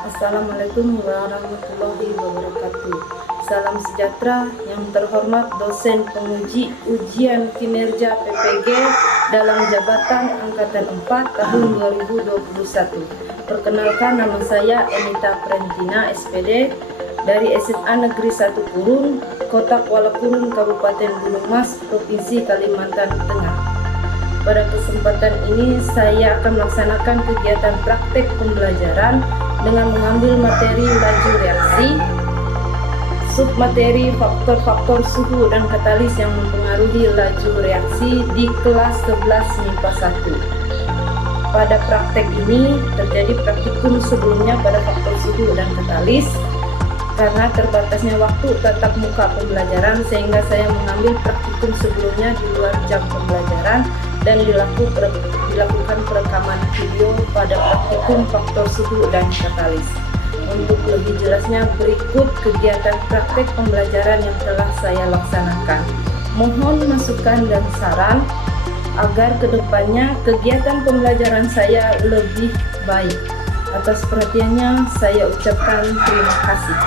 Assalamualaikum warahmatullahi wabarakatuh. Salam sejahtera yang terhormat dosen penguji ujian kinerja PPG dalam jabatan Angkatan 4 tahun 2021. Perkenalkan, nama saya Enita Prentina, SPD, dari SMA Negeri 1 Purun, Kota Kuala Purun, Kabupaten Gunung Mas, Provinsi Kalimantan Tengah. Pada kesempatan ini saya akan melaksanakan kegiatan praktek pembelajaran dengan mengambil materi laju reaksi, submateri faktor-faktor suhu dan katalis yang mempengaruhi laju reaksi di kelas 11 MIPA 1. Pada praktek ini terjadi praktikum sebelumnya pada faktor suhu dan katalis. Karena terbatasnya waktu tatap muka pembelajaran, sehingga saya mengambil praktikum sebelumnya di luar jam pembelajaran dan dilakukan perekaman video pada praktikum faktor suhu dan katalis. Untuk lebih jelasnya, berikut kegiatan praktek pembelajaran yang telah saya laksanakan. Mohon masukan dan saran agar kedepannya kegiatan pembelajaran saya lebih baik. Atas perhatiannya saya ucapkan terima kasih.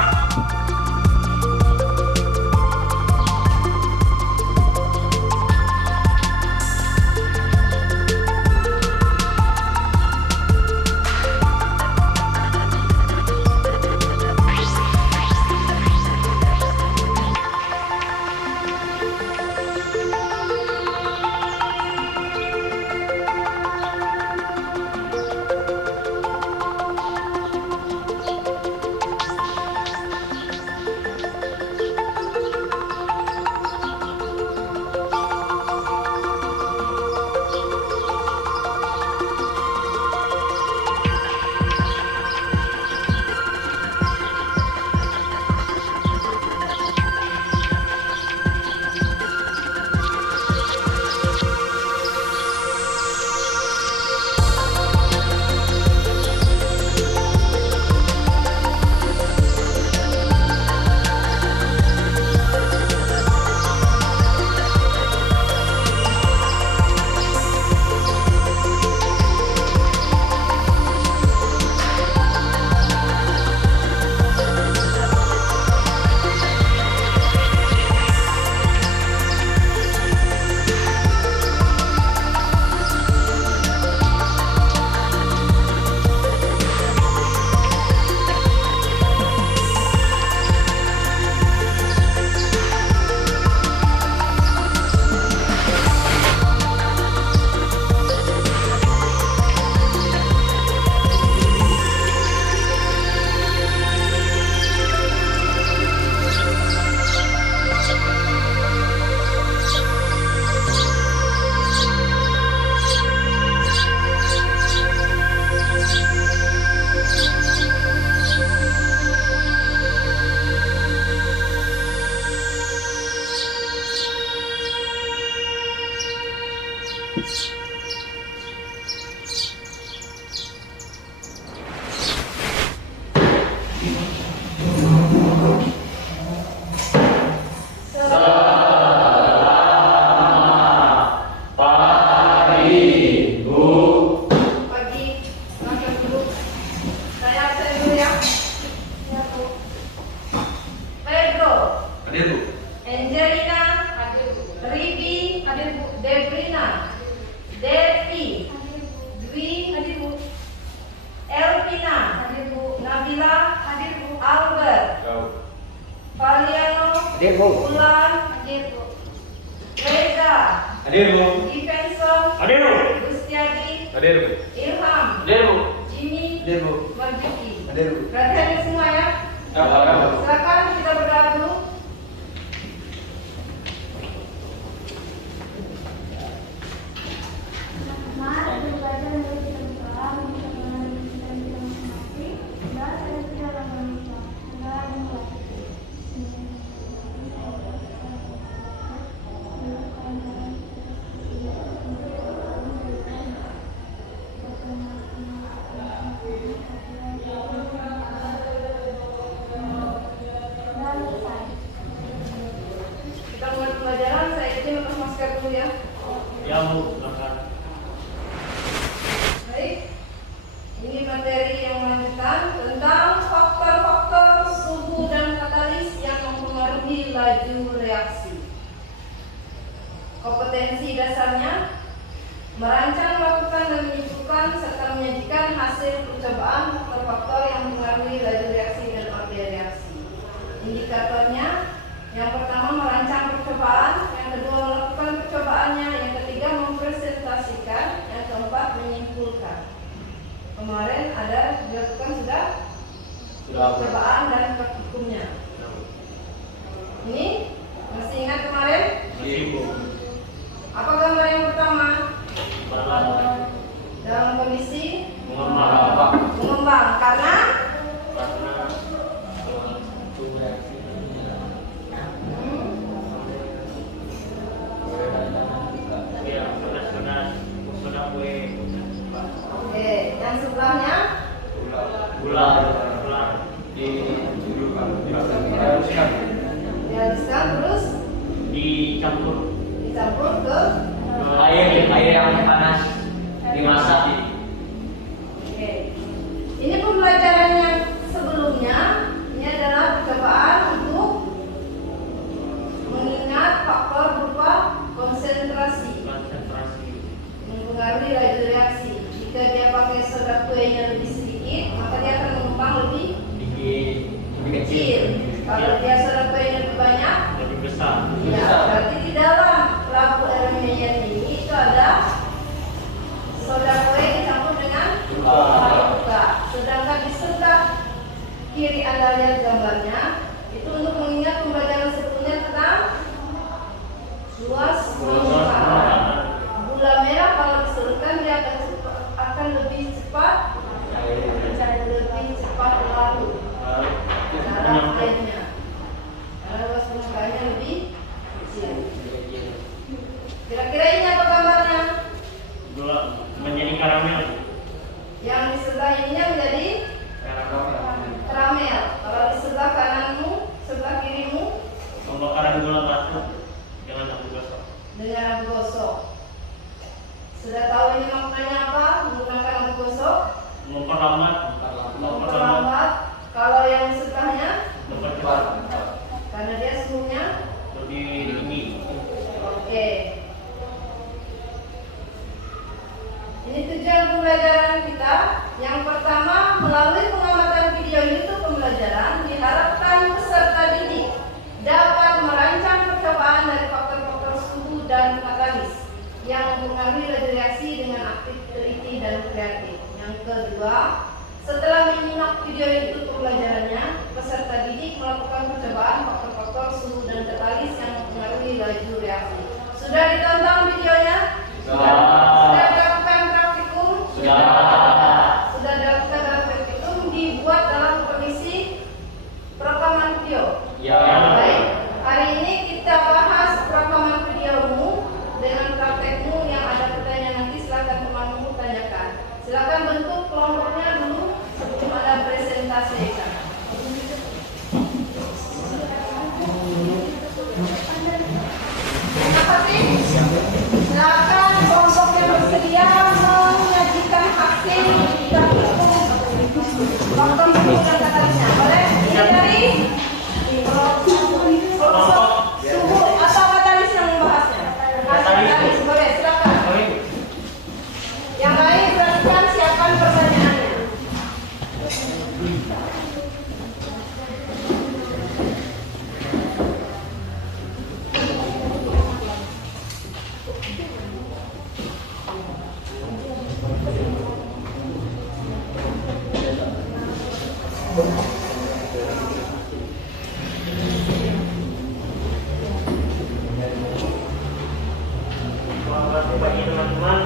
Hadir, Bu. Angelina, hadir Bu. Ribi, hadir Bu. Debrina, Devi, Dwi, hadir Bu. Elvina, hadir Bu. Nabila, hadir Bu. Albert, Valiano, Hadir, Bu. Ulan, hadir Bu. Reza, Hadir, Bu. Defenson, Hadir, Bu. Gustiadi, Hadir, Bu. Ilham, Hadir, Bu. Jimmy, Hadir, Bu. Marjuki. Hadir, Bu. Perhatian semua ya. Silakan kita berdoa dulu. Kita mulai pelajaran, saya izin lepas masker dulu ya. Ya, Bu. Silakan. Baik, ini materi yang lanjutan tentang kemarin ada dilakukan sudah Sudah. percobaan dan praktikumnya. Ini masih ingat kemarin? Masih Bu. Apa gambar yang pertama? Balon. Dalam kondisi Mengembang. karena Karena ya panas-panas sudah kue oke, yang sebelahnya bulan dihaluskan terus dicampur dicampur ke air yang panas dimasak. oke. Ini pembelajaran yang sebelumnya. Ini adalah percobaan untuk mengingat faktor berupa konsentrasi mempengaruhi laju reaksi. Jika dia pakai soda kuenya lebih sedikit, maka dia akan mengembang lebih kecil. Kalau dia soda kuenya lebih banyak, lebih besar. ya berarti di dalam lampu aluminium ini itu ada soda kue dicampur dengan buka. Sedangkan di sebelah kiri Anda lihat gambarnya, itu untuk mengingat pembelajaran sebelumnya tentang luas permukaan. Gula merah kalau diserutkan dia akan lebih cepat larut dalam airnya. Karena luas permukaannya lebih kecil. Kira-kira ini apa gambarnya? Gula menjadi karamel. Yang di sebelah ininya menjadi karamel. Kalau di sebelah kananmu, sebelah kirimu Pembakaran gula batu dengan api gosok. dengan api gosok. Sudah tahu ini maknanya apa? Menggunakan api gosok, Memperlambat. memperlambat. Kalau yang sebelahnya, Mempercepat. karena dia suhunya Lebih tinggi. oke. Ini tujuan pembelajaran kita. Yang pertama, melalui pengamatan video YouTube pembelajaran, diharapkan peserta didik dapat merancang percobaan dari faktor-faktor suhu dan katalis yang mempengaruhi laju reaksi dengan aktif, teliti, dan kreatif. Yang kedua, setelah menyimak video YouTube pembelajarannya, peserta didik melakukan percobaan faktor-faktor suhu dan katalis yang mempengaruhi laju reaksi. Sudah ditonton videonya? Sudah dilakukan praktikum? Sudah dilakukan dalam praktikum dibuat dalam kondisi perekaman video. Baik, hari ini kita bahas perekaman videomu dengan praktekmu. Yang ada pertanyaan nanti silakan temanmu tanyakan. Silakan bentuk kelompoknya dulu sebelum ada presentasi. Apa sih? Silakan kelompok yang bersedia menyajikan hasil praktikum faktor suhu dan katalisnya. Boleh? Ini dari kelompok suhu atau katalis yang membahasnya? Katalis, boleh, silakan. Yang lain perhatikan siapkan pertanyaannya. Terima kasih bagi teman-teman.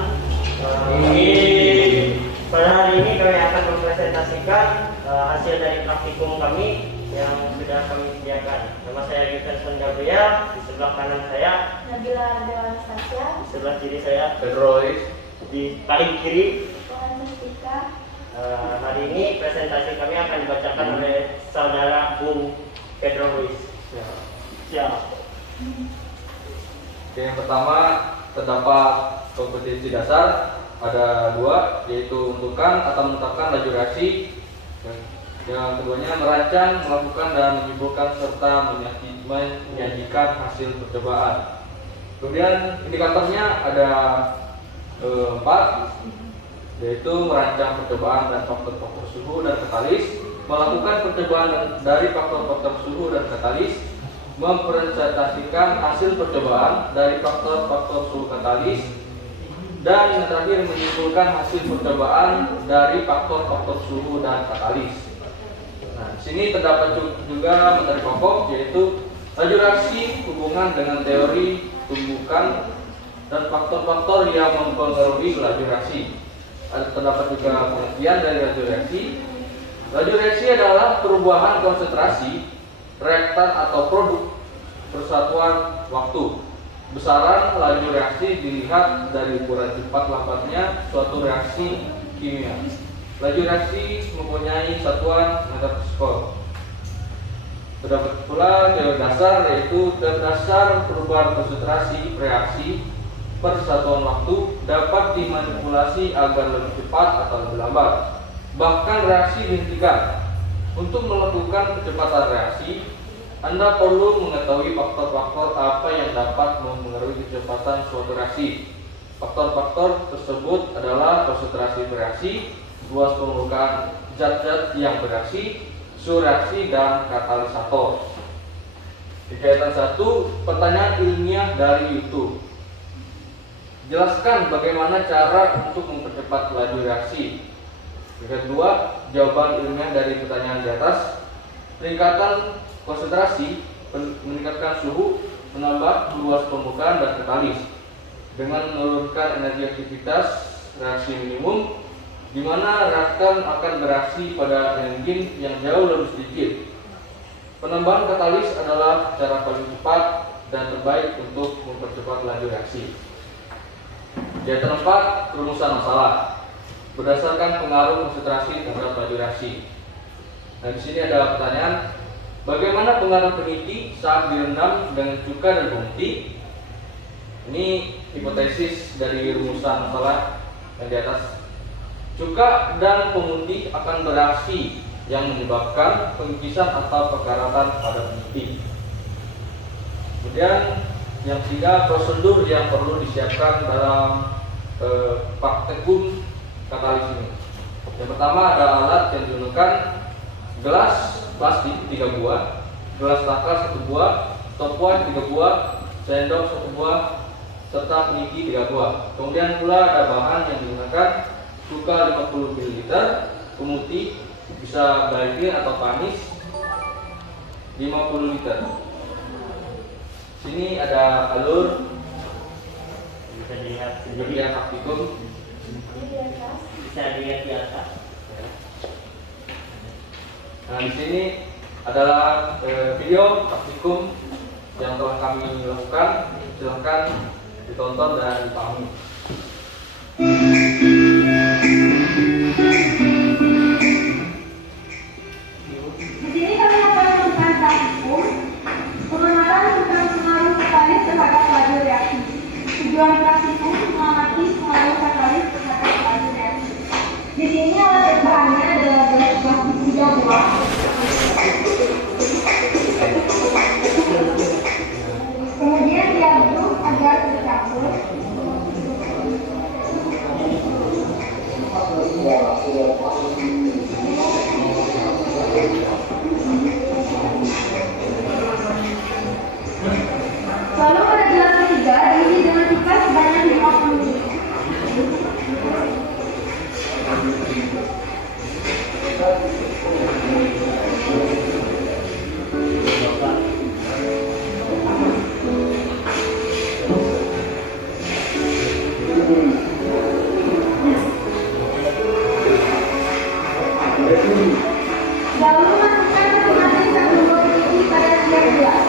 Pada hari ini kami akan mempresentasikan hasil dari praktikum kami yang sudah kami sediakan. Nama saya Yukenson Gabriel, di sebelah kanan saya, Nabila Anastasia, di sebelah kiri saya, Pedrois. di paling kiri. Mustika, Hari ini presentasi kami akan dibacakan oleh saudara Bung Pedro Ruiz. Siap. Oke, yang pertama terdapat kompetensi dasar ada dua, yaitu menentukan atau menetapkan laju reaksi. Yang keduanya merancang, melakukan dan menyimpulkan serta menyajikan hasil percobaan. Kemudian indikatornya ada 4, yaitu merancang percobaan dan faktor-faktor suhu dan katalis, melakukan percobaan dari faktor-faktor suhu dan katalis, mempresentasikan hasil percobaan dari faktor-faktor suhu katalis, Dan yang terakhir menyimpulkan hasil percobaan dari faktor-faktor suhu dan katalis. Nah, di sini terdapat juga materi pokok, yaitu laju reaksi hubungan dengan teori tumbukan dan faktor-faktor yang mempengaruhi laju reaksi. Terdapat juga pengertian dari laju reaksi. Laju reaksi adalah perubahan konsentrasi reaktan atau produk persatuan waktu. Besaran laju reaksi dilihat dari ukuran cepat lambatnya suatu reaksi kimia. Laju reaksi mempunyai satuan meter per sekon. Terdapat pula teori dasar, yaitu teori dasar perubahan konsentrasi reaksi per satuan waktu dapat dimanipulasi agar lebih cepat atau lebih lambat. Bahkan reaksi dihentikan. Untuk melakukan kecepatan reaksi, Anda perlu mengetahui faktor-faktor apa yang dapat mempengaruhi kecepatan suatu reaksi. Faktor-faktor tersebut adalah konsentrasi reaksi, luas permukaan zat-zat yang bereaksi, suhu reaksi, dan katalisator. Di kaitan 1, pertanyaan ilmiah dari YouTube. Jelaskan bagaimana cara untuk mempercepat laju reaksi. Yang kedua, jawaban ilmiah dari pertanyaan di atas. Peningkatan konsentrasi meningkatkan suhu, menambah luas permukaan dan katalis dengan menurunkan energi aktivitas reaksi minimum, di mana reaktan akan bereaksi pada energi yang jauh lebih sedikit. Penambahan katalis adalah cara paling cepat dan terbaik untuk mempercepat laju reaksi. Di ayat 4, rumusan masalah berdasarkan pengaruh konsentrasi terhadap laju reaksi. Nah, di sini ada pertanyaan. Bagaimana pengaruh peniti saat direndam dengan cuka dan pemutih? Ini hipotesis dari rumusan masalah yang di atas. Cuka dan pemutih akan bereaksi yang menyebabkan pengikisan atau pekaratan pada peniti. Kemudian yang ketiga, prosedur yang perlu disiapkan dalam praktikum katalis ini. Yang pertama ada alat yang digunakan: gelas plastik 3 buah, gelas takar 1 buah, stopwatch 3 buah, sendok 1 buah, serta peniti 3 buah. Kemudian pula ada bahan yang digunakan: cuka 50 ml, pemutih bisa baiknya atau panis 50 liter. Sini ada alur Bisa dilihat sendiri. bagian praktikum. Bisa dilihat di atas. Nah, di sini adalah video praktikum yang telah kami lakukan. Silahkan ditonton dan dipahami. Di sini kami akan melakukan praktikum pengamatan tentang pengaruh katalis terhadap laju reaksi. Tujuan praktikum mengamati pengaruh katalis terhadap laju reaksi. Di sini alat bahannya adalah gelas plastik 3 buah. Kemudian diaduk agar tercampur. Lalu pada gelas ketiga diisi dengan cuka sebanyak 50 ml. Lalu masukkan masing-masing 1 buah peniti pada setiap gelas.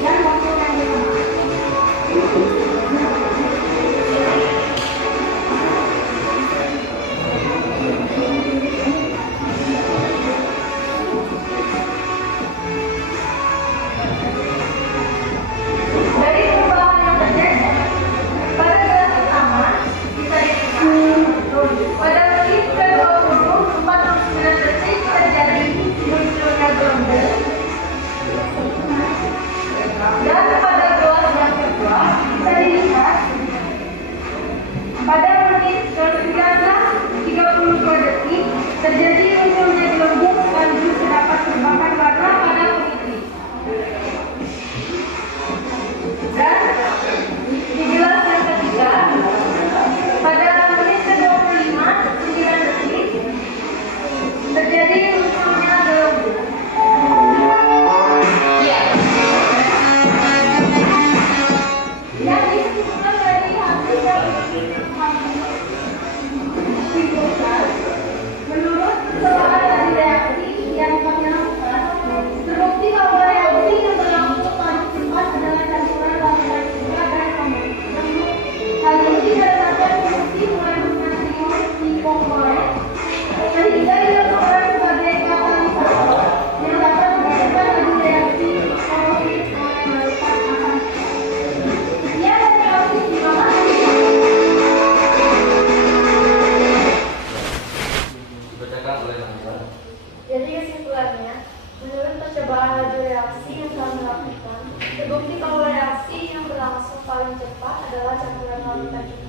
Dan waktu yang sama. Dari perubahan yang terjadi pada gelas pertama bisa dilihat pada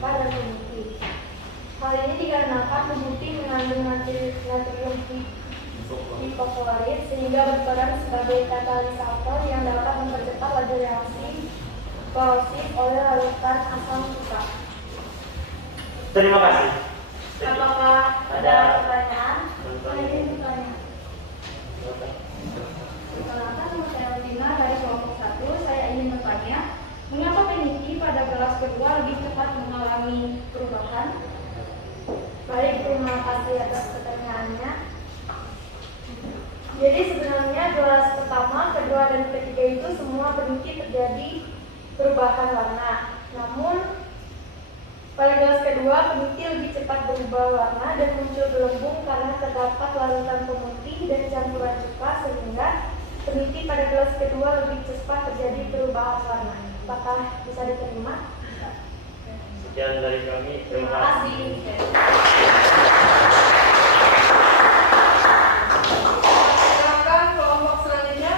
terbuka dan pemutih. Hal ini dikarenakan pemutih mengandung natrium hipoklorit sehingga berperan sebagai katalisator yang dapat mempercepat laju reaksi korosif oleh larutan asam furan. Terima kasih. Apakah ada pertanyaan? Perkenalkan, nama saya Rina dari kelompok 1. Saya ingin bertanya, mengapa peneliti pada kelas kedua lebih cepat mengalami perubahan? Baik, terima kasih atas pertanyaannya. Jadi sebenarnya kelas pertama, kedua, dan ketiga itu semua peneliti terjadi perubahan warna. Namun pada kelas kedua, peneliti lebih cepat berubah warna dan muncul gelembung karena terdapat larutan pemutih dan campuran cuka sehingga peneliti pada kelas kedua lebih cepat terjadi perubahan warna. Apakah bisa diterima? Sekian dari kami. Terima kasih. Silakan kelompok selanjutnya.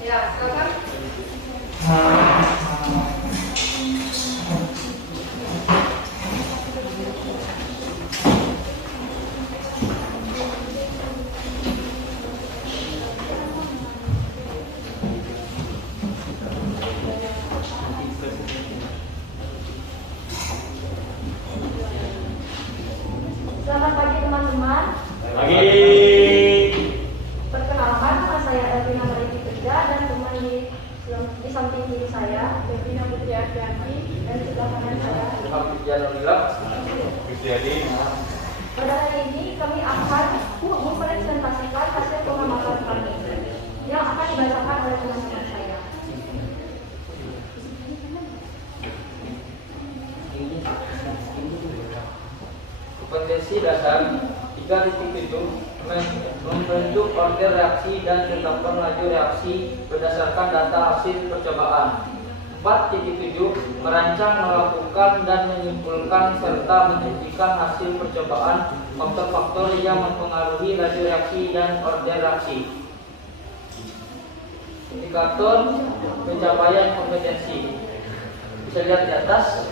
Ya, silakan. Selamat pagi teman-teman. Pagi. Perkenalkan, nama saya Elvina Mariti Teja dan teman di samping kiri saya Devina Putri Arfianti dan di sebelah kanan saya. Pada hari ini kami akan mempresentasikan hasil pengamatan kami yang akan dibacakan oleh teman-teman saya. Kompetensi dasar 3.7 membentuk order reaksi dan menetapkan laju reaksi berdasarkan data hasil percobaan. 4.7 merancang, melakukan, dan menyimpulkan serta menghentikan hasil percobaan faktor-faktor yang mempengaruhi laju reaksi dan order reaksi. Indikator pencapaian kompetensi bisa lihat di atas.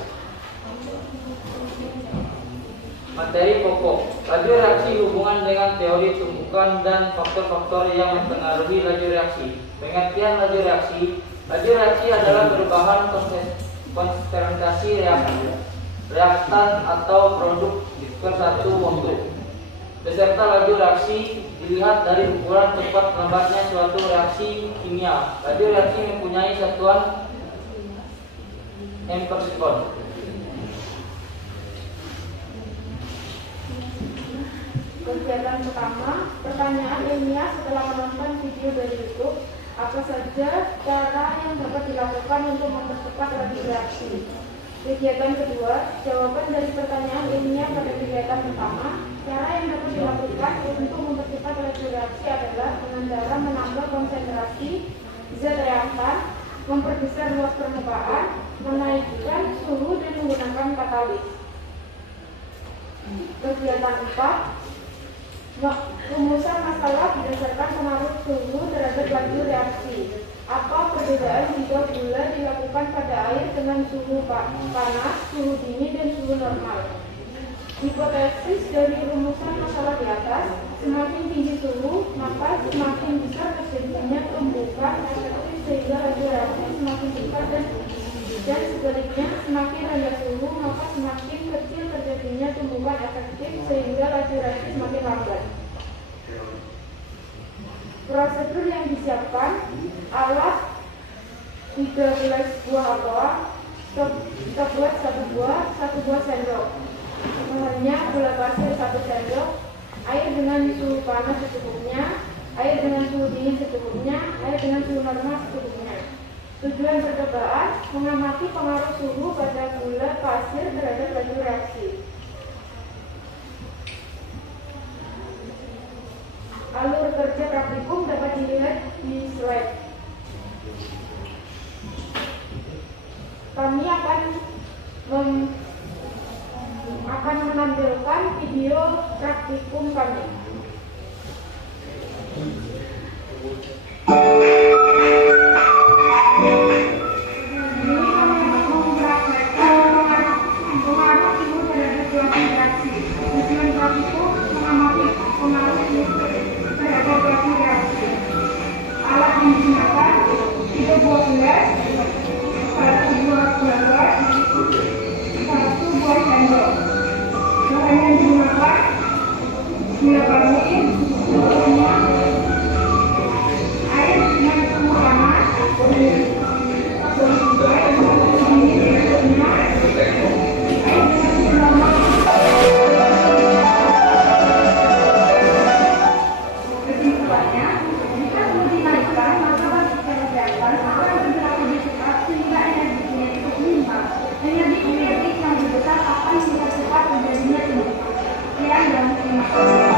Materi pokok, laju reaksi hubungan dengan teori tumbukan dan faktor-faktor yang mempengaruhi laju reaksi. Pengertian laju reaksi adalah perubahan konsentrasi reaktan atau produk per satu waktu. Beserta laju reaksi dilihat dari ukuran cepat lambatnya suatu reaksi kimia. Laju reaksi mempunyai satuan M/s. Kegiatan pertama, pertanyaan ilmiah setelah menonton video dari YouTube. Apa saja cara yang dapat dilakukan untuk mempercepat laju reaksi? Kegiatan kedua, jawaban dari pertanyaan ilmiah pada kegiatan pertama. Cara yang dapat dilakukan untuk mempercepat laju reaksi adalah dengan cara menambah konsentrasi zat reaktan, memperbesar luas permukaan, menaikkan suhu, dan menggunakan katalis. Kegiatan 4, rumusan masalah berdasarkan pengaruh suhu terhadap laju reaksi. Apa perbedaan jika gula dilakukan pada air dengan suhu panas, suhu dingin, dan suhu normal? Hipotesis dari rumusan masalah di atas, semakin tinggi suhu, maka semakin besar terjadinya tumbukan efektif sehingga laju reaksi semakin cepat, dan sebaliknya semakin rendah suhu, maka semakin kecil terjadinya tumbukan efektif sehingga laju reaksi semakin lambat. Prosedur yang disiapkan, alat 13 buah aqua, stop buat 1 buah sendok. Bahannya gula pasir 1 sendok, air dengan suhu panas secukupnya, air dengan suhu dingin secukupnya, air dengan suhu normal secukupnya. Tujuan percobaan, mengamati pengaruh suhu pada gula pasir terhadap laju reaksi. Alur kerja praktikum dapat dilihat di slide. Kami akan menampilkan video praktikum kami. Ini kami akan mempraktekkan pengaruh Gula pasir, air dengan suhu panas, kesimpulannya, jika suhu dinaikkan, maka partikel reaktan akan bergerak lebih cepat sehingga energi kinetik menyimpang. Energi kinetik yang lebih besar akan mempercepat terjadinya tumbuh. Sekian dan terima kasih.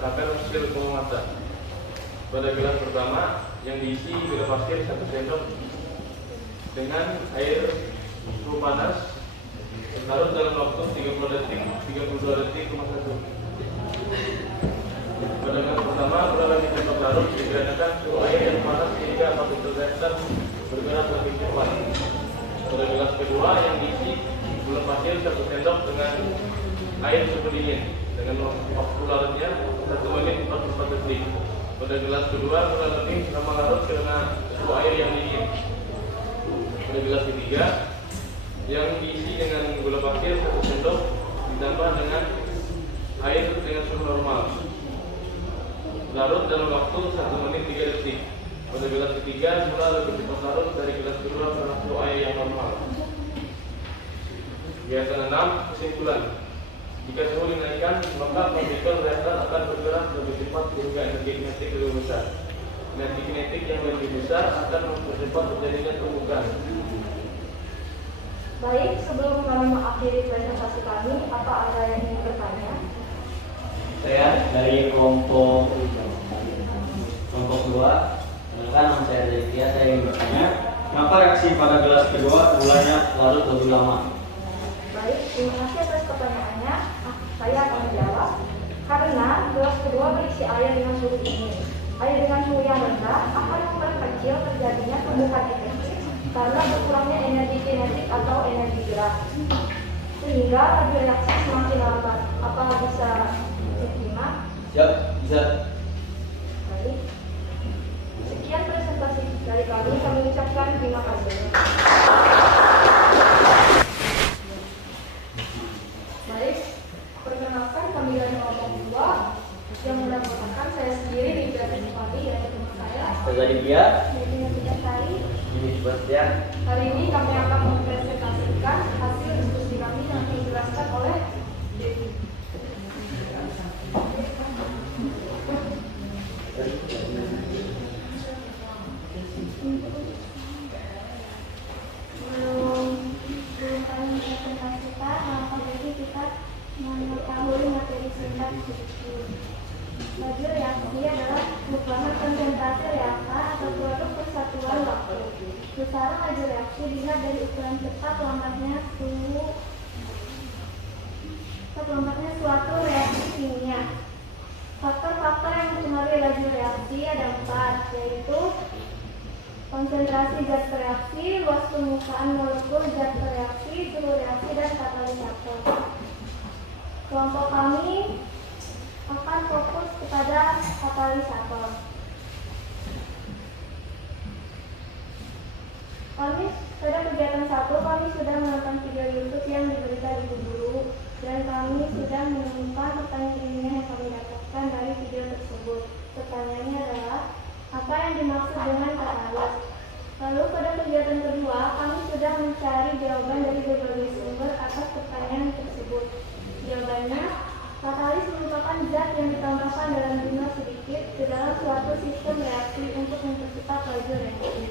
Tabel hasil penguatan. Pada gelas pertama yang diisi gula pasir 1 sendok dengan air suhu panas larut dalam waktu 32 detik 1. Pada gelas pertama gula lebih cepat larut dikarenakan suhu air yang panas sehingga partikel reaktan bergerak lebih cepat. Pada gelas kedua yang diisi gula pasir 1 sendok dengan air suhu dingin dengan waktu larutnya 1 menit 44 detik. Pada gelas kedua gula lebih lama larut karena suhu air yang dingin. Pada gelas ketiga yang diisi dengan gula pasir 1 sendok ditambah dengan air dengan suhu normal, larut dalam waktu 1 menit 3 detik. Pada gelas ketiga gula lebih cepat larut dari gelas kedua karena suhu air yang normal. Kegiatan 6. Kesimpulan. Jika suhu dinaikkan, maka partikel reaktan akan bergerak lebih cepat sehingga energi kinetik lebih besar. Energi kinetik yang lebih besar akan mempercepat terjadinya tumbukan. Baik, sebelum kami mengakhiri presentasi kami, apa ada yang ingin bertanya? Saya dari kelompok 2, nama saya Aditya. Saya ingin bertanya, kenapa reaksi pada gelas kedua gulanya larut lebih lama? Baik, terima kasih atas pertanyaannya. Saya akan menjawab. Karena gelas kedua berisi air dengan suhu dingin. Air dengan suhu yang rendah akan memperkecil terjadinya tumbukan efektif karena berkurangnya energi kinetik atau energi gerak, sehingga laju reaksi semakin lambat. Apa bisa diterima? Siap, bisa. Baik. Sekian presentasi dari kami ucapkan terima kasih. Baik, perkenalkan kami dari kelompok 2 yang mendapatkan saya sendiri di Jalan Pali, yaitu teman saya. Dari dia, Ini Sebastian. Hari ini kami akan mempresentasikan hasil diskusi kami yang dijelaskan oleh Devi. Belum kami presentasikan, jadi kita mengetahui materi singkat sedikit. Laju reaksi adalah merupakan konsentrasi reaktan atau produk persatuan waktu. Besaran laju reaksi dilihat dari ukuran cepat lambatnya suatu reaksi kimia. Faktor-faktor yang mempengaruhi laju reaksi ada 4, yaitu konsentrasi zat reaksi, luas permukaan molekul zat reaksi, suhu reaksi, dan katalisator. Kelompok kami akan fokus kepada katalisator. Kami pada kegiatan 1 kami sudah menonton video YouTube yang diberikan ibu guru dan kami sudah menemukan pertanyaan ilmiah yang kami dapatkan dari video tersebut. Pertanyaannya adalah apa yang dimaksud dengan katalis? Lalu pada kegiatan kedua kami sudah mencari jawaban dari berbagai sumber atas pertanyaan tersebut. Jawabannya, katalis merupakan zat yang ditambahkan dalam jumlah sedikit ke dalam suatu sistem reaksi untuk mempercepat laju reaksi.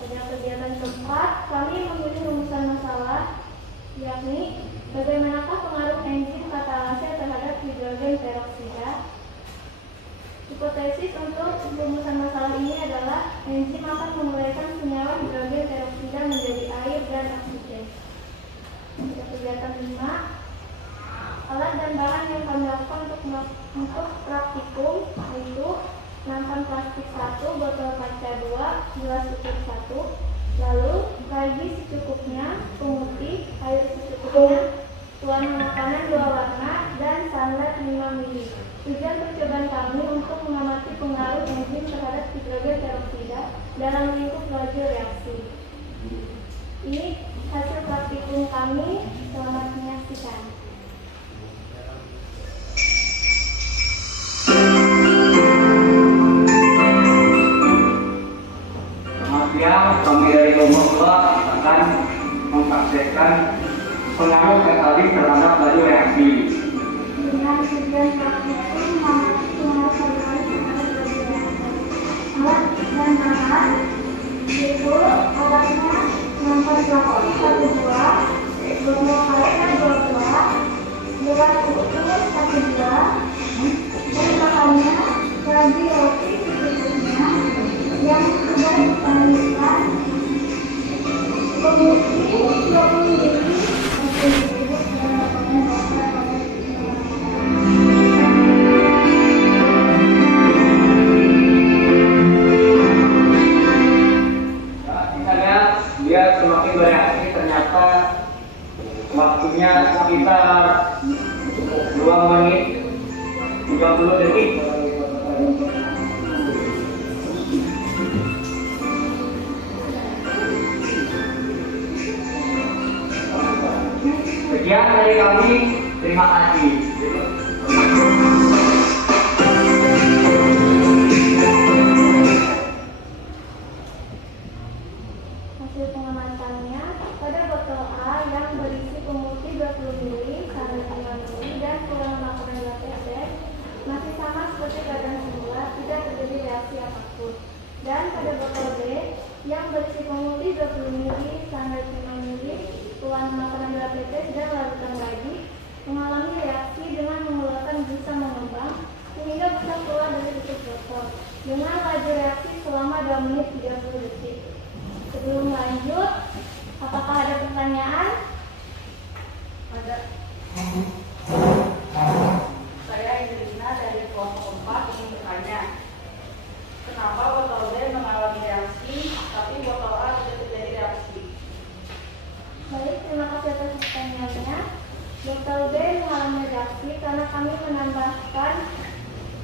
Pada kegiatan keempat, kami memilih rumusan masalah, yakni bagaimanakah pengaruh enzim katalase terhadap hidrogen peroksida. Hipotesis untuk rumusan masalah ini adalah enzim akan menguraikan senyawa hidrogen peroksida menjadi air dan oksigen. Pada kegiatan 5, alat dan bahan yang kami lakukan untuk praktikum yaitu nampan plastik 1, botol kaca 2, gelas ukur 1, lalu lagi secukupnya, pemutih, air secukupnya, warna makanan 2 warna, dan sunlight 5 ml. Tujuan percobaan kami kami untuk mengamati pengaruh enzim terhadap hidrogen peroksida dalam lingkup laju reaksi. Ini hasil praktikum kami. Selamat menyaksikan. Kami dari kelompok 2 akan mempraktekkan pengaruh katalis terhadap laju reaksi. Dengan tujuan praktikum mengamati pengaruh katalis terhadap laju reaksi. Alat dan bahan yaitu alatnya nomor 12, botol karetnya 22, gelas ukur 12, dan bahannya ragi roti berikutnya yang sudah dipanaskan, pemutih 20 ml dia semakin bereaksi, ternyata waktunya sekitar 2 menit 30 detik. Sekian dari kami, terima kasih. Hasil pengamatannya, pada botol A yang berisi pemutih 20 ml, sampai 5 ml, dan kurang makanan gula tetes masih sama seperti keadaan semula, tidak terjadi reaksi apapun. Dan pada botol B yang berisi pemutih 20 ml, sampai 5 ml, tuan makanan gula tetes dan larutan lagi mengalami reaksi dengan mengeluarkan busa mengembang sehingga busa keluar dari tutup botol dengan laju reaksi selama 2 menit 30 detik. Sebelum lanjut, apakah ada pertanyaan? Ada. Saya Indrina dari kelompok 4 ingin bertanya, kenapa botol B mengalami reaksi, tapi botol A tidak terjadi reaksi? Baik, terima kasih atas pertanyaannya. Botol B mengalami reaksi karena kami menambahkan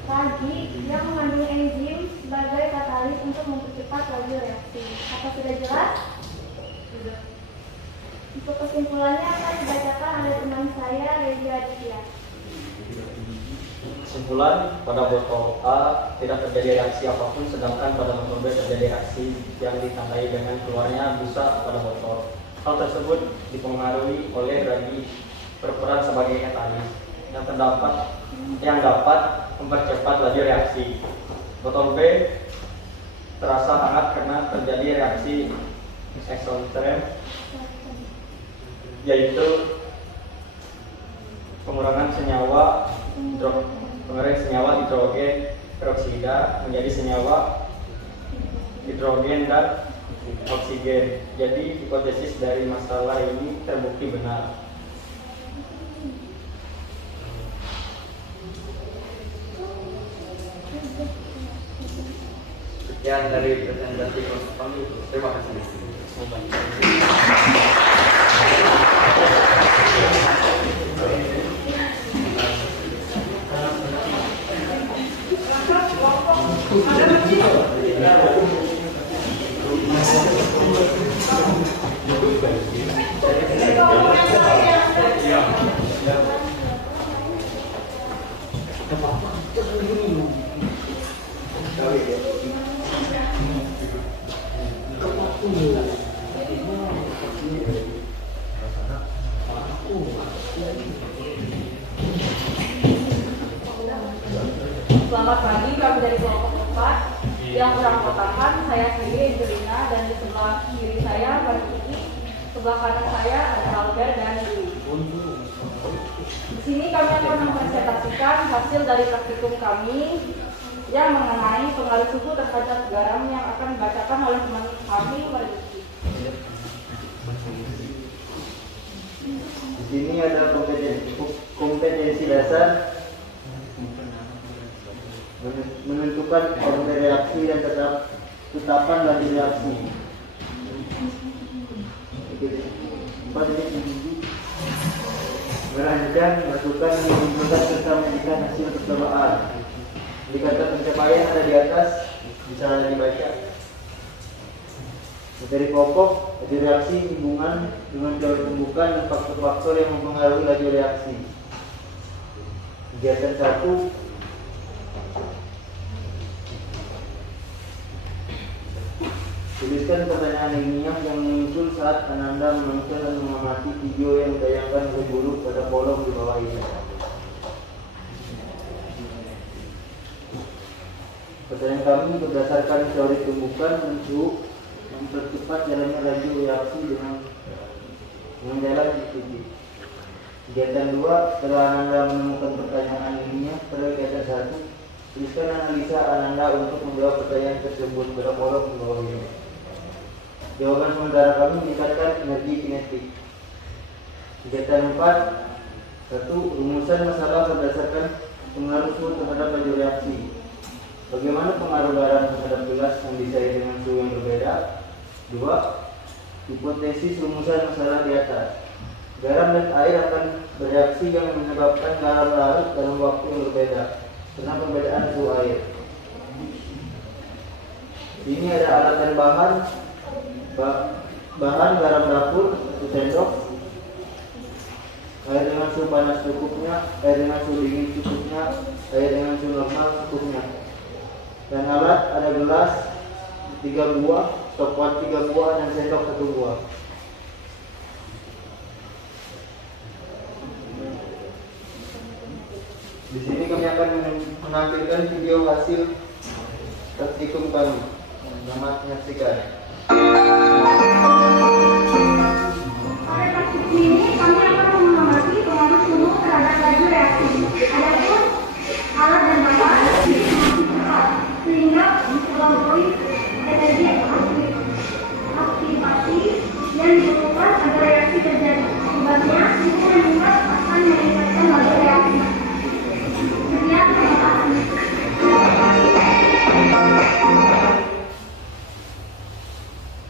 ragi yang mengandung enzim sebagai katalis untuk mempercepat laju reaksi. Apa sudah jelas? Sudah. Untuk kesimpulannya akan dibacakan oleh teman saya, Reza Aditya. Kesimpulan, pada botol A tidak terjadi reaksi apapun, sedangkan pada botol B terjadi reaksi yang ditandai dengan keluarnya busa pada botol. Hal tersebut dipengaruhi oleh ragi berperan sebagai katalis yang dapat mempercepat laju reaksi. Botol B terasa hangat karena terjadi reaksi eksoterm, yaitu pengurangan senyawa hidrogen peroksida menjadi senyawa hidrogen dan oksigen. Jadi hipotesis dari masalah ini terbukti benar. Sekian dari presentasi kami. Terima kasih. Selamat pagi, kami dari kelompok 4 yang beranggotakan saya sendiri Indrina, dan di sebelah kiri saya Mbak Kiki, sebelah kanan saya ada Albert dan Dwi. Di sini kami akan mempresentasikan hasil dari praktikum kami yang mengenai pengaruh suhu terhadap garam yang akan dibacakan oleh teman kami Mbak Kiki. Di sini ada kompetensi dasar menentukan orde reaksi dan tetapan laju reaksi. Merancang, melakukan, mengumpulkan serta menyajikan hasil percobaan. Indikator pencapaian ada di atas, bisa dibaca. Materi pokok, laju reaksi, hubungan dengan teori pembukaan dan faktor-faktor yang mempengaruhi laju reaksi. Kegiatan 1, tuliskan pertanyaan ilmiah yang muncul saat Ananda menonton dan mengamati video yang ditayangkan oleh guru pada kolom di bawah ini. Pertanyaan kami berdasarkan teori pembukaan tentu mempercepat jalannya laju reaksi dengan jalan titik. Kegiatan 2, setelah Ananda menemukan pertanyaan ilmiah pada kegiatan 1, tuliskan analisa Ananda untuk menjawab pertanyaan tersebut pada kolom di bawah ini. Jawaban sementara kami meningkatkan energi kinetik. Kegiatan 4, 1. Rumusan masalah berdasarkan pengaruh suhu terhadap laju reaksi. Bagaimana pengaruh garam terhadap gelas yang dicair dengan suhu yang berbeda? 2. Hipotesis rumusan masalah di atas. Garam dan air akan bereaksi yang menyebabkan garam larut dalam waktu yang berbeda karena perbedaan suhu air. Ini ada alat dan bahan garam dapur 1 sendok, air dengan suhu panas cukupnya, air dengan suhu dingin cukupnya, air dengan suhu normal cukupnya. Dan alat ada gelas 3 buah, stopwatch 3 buah, dan sendok 1 buah. Di sini kami akan menampilkan video hasil praktikum kami. Selamat menyaksikan. Pada praktik ini kami akan mengamati pengaruh suhu terhadap laju reaksi. Adapun alat dan bahan semakin cepat sehingga melampaui energi aktivasi yang dibutuhkan agar reaksi terjadi. Akibatnya suhu meningkat akan meningkatkan laju reaksi. Sekian, terima kasih.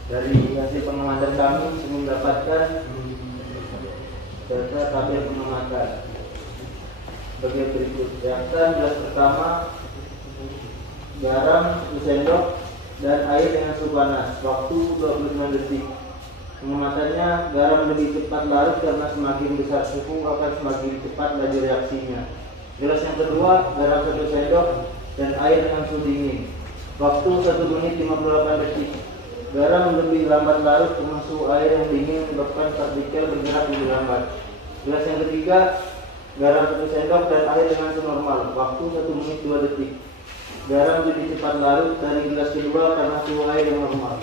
Dari hasil pengamatan kami mendapatkan data tabel pengamatan sebagai berikut. Reaktan gelas pertama, garam 1 sendok dan air dengan suhu panas, waktu 29 detik. Pengamatannya, garam lebih cepat larut karena semakin besar suhu akan semakin cepat laju reaksinya. Gelas yang kedua, garam 1 sendok dan air dengan suhu dingin, waktu 1 menit 58 detik. Garam lebih lambat larut karena suhu air yang dingin menyebabkan partikel bergerak lebih lambat. Gelas yang ketiga, garam 1 sendok dan air dengan suhu normal, waktu 1 menit 2 detik. Garam lebih cepat larut dari gelas kedua karena suhu air yang normal.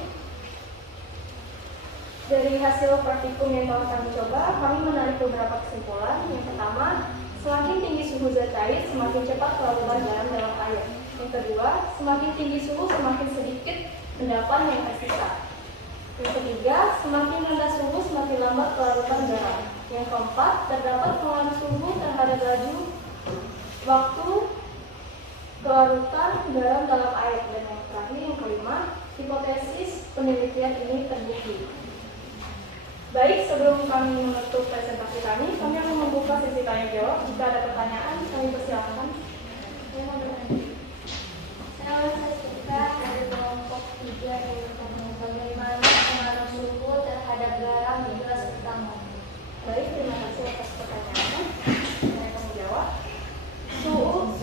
Dari hasil praktikum yang telah kami coba, kami menarik beberapa kesimpulan. Yang pertama, semakin tinggi suhu zat cair, semakin cepat kelautan garam dalam air. Yang kedua, semakin tinggi suhu, semakin sedikit endapan yang tersisa. Yang ketiga, semakin rendah suhu, semakin lambat kelautan garam. Yang keempat, terdapat pengaruh suhu terhadap laju waktu kelarutan garam dalam air. Dan yang terakhir, yang kelima, hipotesis penelitian ini terbukti. Baik, sebelum kami menutup presentasi kami akan membuka sesi tanya jawab. Jika ada pertanyaan, kami persilakan. Saya suka dari kelompok 3 yaitu bagaimana pengaruh suhu terhadap garam di gelas pertama. Baik, terima kasih atas pertanyaannya. Saya akan menjawab.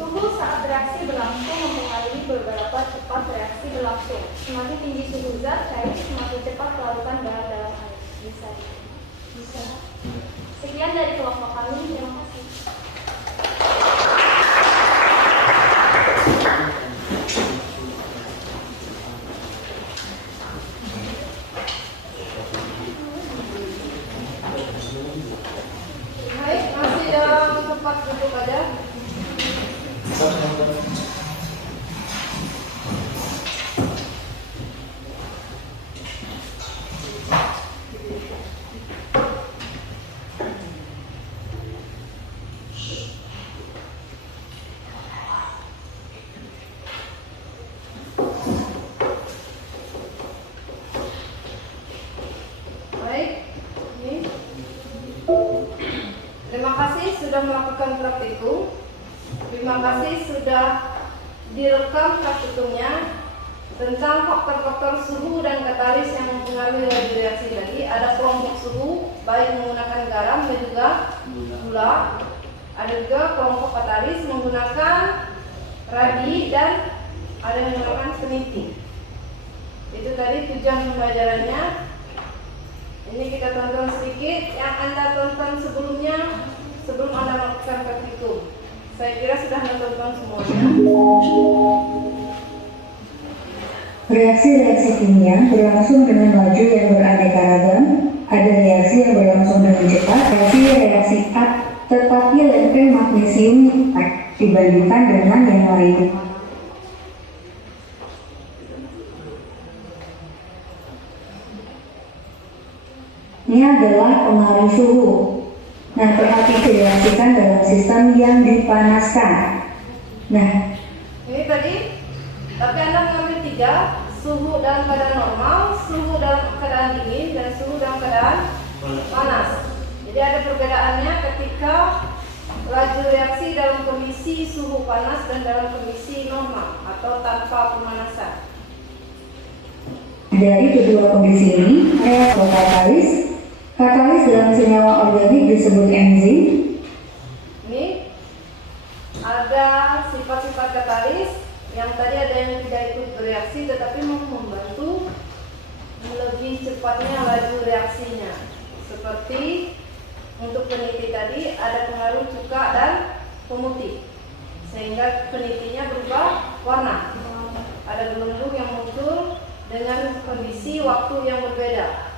Suhu saat reaksi berlangsung mempengaruhi beberapa cepat reaksi berlangsung. Semakin tinggi suhu zat cair, semakin cepat kelarutan garam dalam air. Bisa. Sekian dari kelompok kami. Terima kasih. Baik, masih dalam tempat duduk aja. Baik, ini. Terima kasih sudah melakukan praktikum. Terima kasih sudah direkam praktikumnya tentang faktor-faktor suhu dan katalis yang mempengaruhi laju reaksi tadi. Ada kelompok suhu baik menggunakan garam dan juga gula. Ada juga kelompok katalis menggunakan radi dan ada yang menggunakan peniti. Itu tadi tujuan pembelajarannya. Ini kita tonton sedikit yang Anda tonton sebelumnya sebelum Anda melakukan praktikum. Saya kira sudah Anda tonton semuanya. Reaksi-reaksi kimia berlangsung dengan laju yang beraneka ragam. Ada reaksi yang berlangsung dengan cepat, reaksi A, tetapi level magnesium dibandingkan dengan yang lain. Ini adalah pengaruh suhu. Nah, direaksikan dalam sistem yang dipanaskan. Nah, ini tadi, tapi Anda mengambil 3, suhu dalam keadaan normal, suhu dalam keadaan dingin, dan suhu dalam keadaan panas. Jadi ada perbedaannya ketika laju reaksi dalam kondisi suhu panas dan dalam kondisi normal atau tanpa pemanasan. Dari kedua kondisi ini, katalis. Katalis dalam senyawa organik disebut enzim. Ini ada sifat-sifat katalis yang tadi ada yang tidak ikut bereaksi tetapi membantu lebih cepatnya laju reaksinya. Seperti untuk peniti tadi ada pengaruh cuka dan pemutih sehingga penitinya berubah warna. Ada gelembung yang muncul dengan kondisi waktu yang berbeda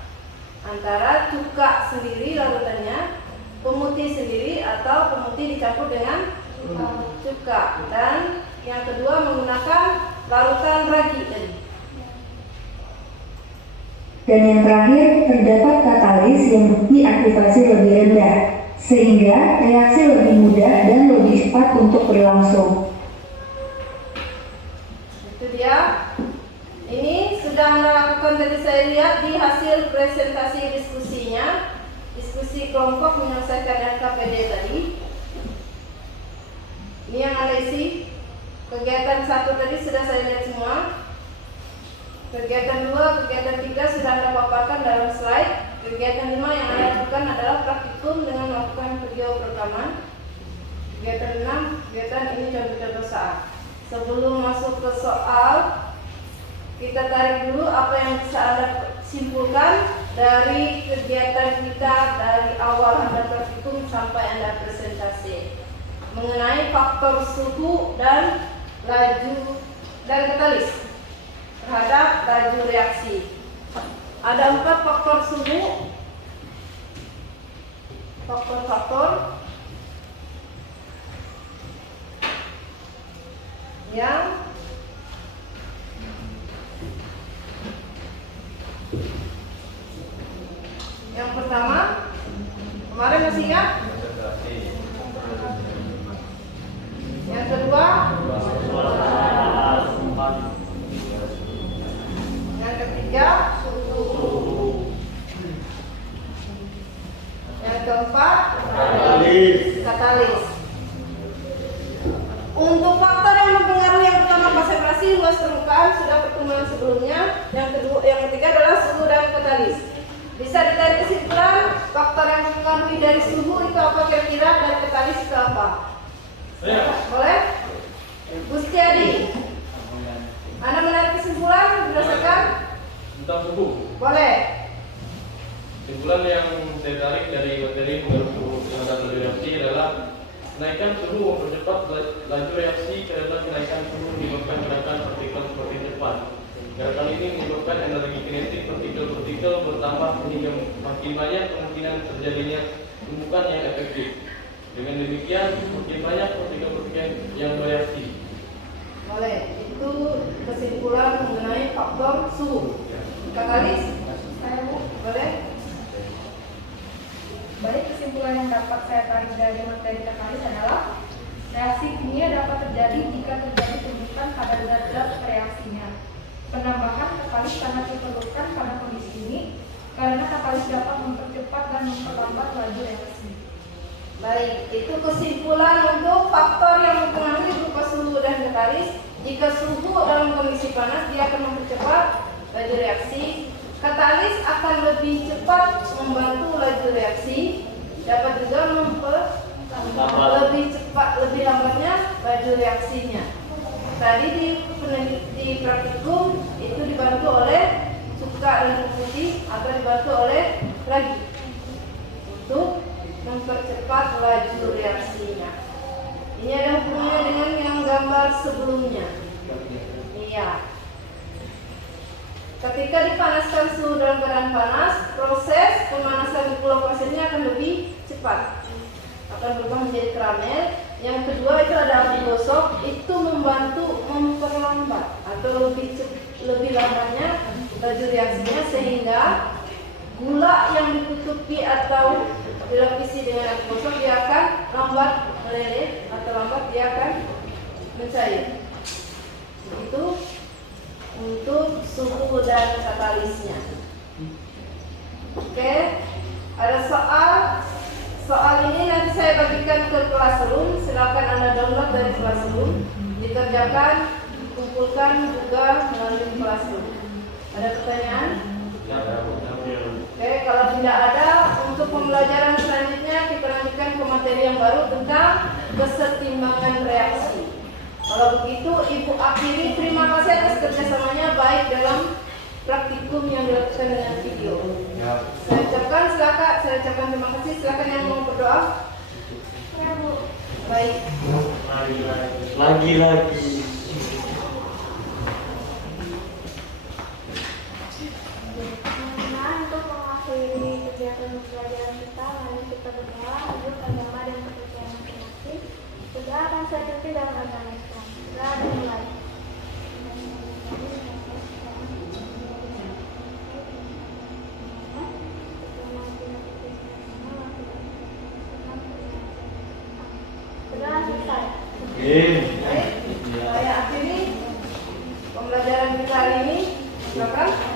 antara cuka sendiri larutannya, pemutih sendiri atau pemutih dicampur dengan cuka. Dan yang kedua menggunakan larutan ragi tadi. Dan yang terakhir terdapat katalis yang bukti aktivasi lebih rendah sehingga reaksi lebih mudah dan lebih cepat untuk berlangsung. Itu dia. Ini sudah Anda lakukan tadi saya lihat di hasil presentasi diskusinya, diskusi kelompok menyelesaikan LKPD tadi. Ini yang Anda isi. Kegiatan 1 tadi sudah saya lihat semua. Kegiatan 2, kegiatan 3 sudah Anda paparkan dalam slide. Kegiatan 5 yang Anda lakukan adalah praktikum dengan melakukan video perekaman. Kegiatan 6, kegiatan ini contoh-contoh saat. Sebelum masuk ke soal, kita tarik dulu apa yang bisa Anda simpulkan dari kegiatan kita dari awal Anda praktikum sampai Anda presentasi mengenai faktor suhu dan laju dan katalis terhadap laju reaksi. Ada 4 faktor suhu, faktor-faktor yang pertama, kemarin masih ingat? Yang kedua, yang ketiga, yang keempat, katalis. Untuk faktor yang mempengaruhi yang pertama konsentrasi luas permukaan sudah pertemuan sebelumnya. Yang ketiga adalah suhu dan katalis. Bisa ditarik kesimpulan faktor yang mempengaruhi dari suhu itu apa kira-kira dan katalis itu apa? Boleh? Gustiadi, Anda menarik kesimpulan berdasarkan tentang suhu. Boleh. Kesimpulan yang saya tarik dari materi pengaruh suhu terhadap laju reaksi adalah kenaikan suhu mempercepat laju reaksi karena kenaikan suhu menyebabkan gerakan partikel semakin cepat. Gerakan ini menyebabkan energi kinetik partikel-partikel bertambah sehingga makin banyak kemungkinan terjadinya tumbukan yang efektif. Dengan demikian, makin banyak partikel-partikel yang bereaksi. Boleh. Itu kesimpulan mengenai faktor suhu. Katalis? Boleh? Baik, kesimpulan yang dapat saya tarik dari materi katalis adalah reaksi kimia dapat terjadi jika terjadi tumbukan pada zat-zat reaksinya. Penambahan katalis sangat diperlukan pada kondisi ini karena katalis dapat mempercepat dan memperlambat laju reaksi. Baik, itu kesimpulan untuk faktor yang mempengaruhi berupa suhu dan katalis. Jika suhu dalam kondisi panas, dia akan mempercepat laju reaksi. Katalis akan lebih cepat membantu laju reaksi, dapat juga lebih lambatnya laju reaksinya. Tadi di praktikum itu dibantu oleh cuka dan putih atau dibantu oleh ragi untuk mempercepat laju reaksinya. Ini ada hubungannya dengan yang gambar sebelumnya. Iya. Ketika dipanaskan suhu dalam keadaan panas, proses pemanasan di pulau pasirnya akan lebih cepat, akan berubah menjadi karamel. Yang kedua itu ada api gosok, itu membantu memperlambat atau lebih lambatnya laju reaksinya, sehingga gula yang ditutupi atau dilapisi dengan api gosok dia akan lambat meleleh atau lambat dia akan mencair. Itu untuk suhu dan katalisnya. Oke, ada soal ini nanti saya bagikan ke Classroom. Silakan Anda download dari Classroom, dikerjakan, dikumpulkan juga melalui Classroom. Ada pertanyaan? Oke, kalau tidak ada, untuk pembelajaran selanjutnya kita lanjutkan ke materi yang baru tentang kesetimbangan reaksi. Kalau begitu, Ibu akhiri. Terima kasih atas kerjasamanya baik dalam praktikum yang dilakukan dengan video. Saya ucapkan terima kasih. Silakan yang mau berdoa. Ya, Bu. Baik. Lagi. Nah, untuk mengakhiri kegiatan pembelajaran kita, mari kita berdoa untuk agama dan kepercayaan masing-masing. Sudah akan saya tutup dalam agama Islam. Sudah dimulai. Sudah selesai. Baik. Saya akhiri pembelajaran kita hari ini. Silakan.